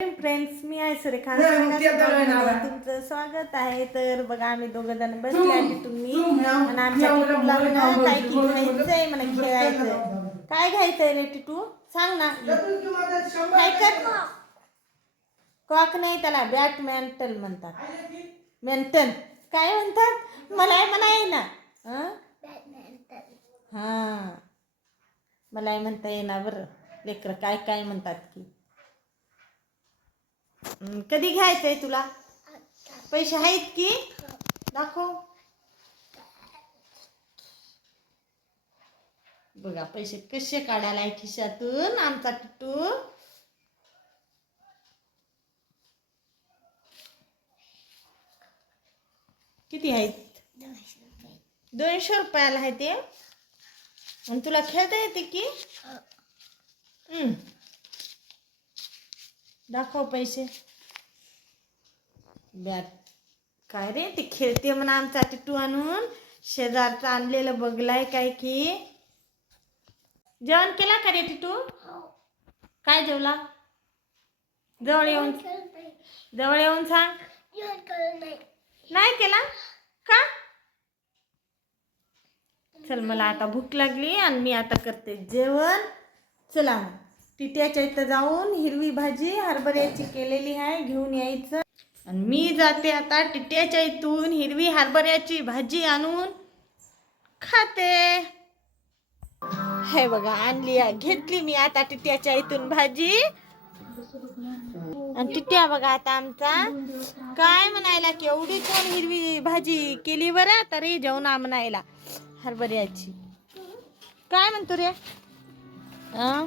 Friends मी आहे सुरेखा. तुमचं स्वागत आहे. तर बघा आम्ही दोघं जण बसले आणि तुम्ही. आणि आमच्या टिटूला म्हणा काय की. घ्यायचंय म्हणा खेळायचं काय घ्यायचंय रे टिटू? सांग ना. काय कर? कॉक नाही त्याला बॅटमॅन्टल म्हणतात. आहे की? मेंटन काय म्हणतात? मला म्हणा ना. हं? हा. मला म्हणता येणार बरं. लेकर काय काय म्हणतात की? कधी घ्यायचंय तुला? पैसे आहेत की? दाखव. बघा पैसे कसे काढायला आहे खिशातून आमचा टिटू किती आहेत? दोनशे रुपयाला आहे ते. आणि तुला खेळता येते की? हं. दाखव पैसे. बॅट काय रे ते खेळते म्हणा आमचा टिटू आणून. शेजारचं आणलेलं बघलाय काय की. जेवण केला का रे टिटू काय जेवला? जवळ येऊन जवळ येऊन सांग. नाही. केला? का? चल मला आता भूक लागली आणि मी आता करते जेवण. चला टिट्याच्या इथं जाऊन हिरवी भाजी हरभऱ्याची केलेली आहे घेऊन यायचं. आणि मी जाते आता टिट्याच्या इथून हिरवी हरभऱ्याची भाजी आणून खाते. हे बघा आणली घेतली मी आता टिट्याच्या इथून भाजी. आणि टिट्या बघा आता आमचा. काय म्हणायला की एवढी कोण हिरवी भाजी केली बरं? तरी जेवण जेवणा म्हणायला हरभऱ्याची. काय म्हणतो रे? अं?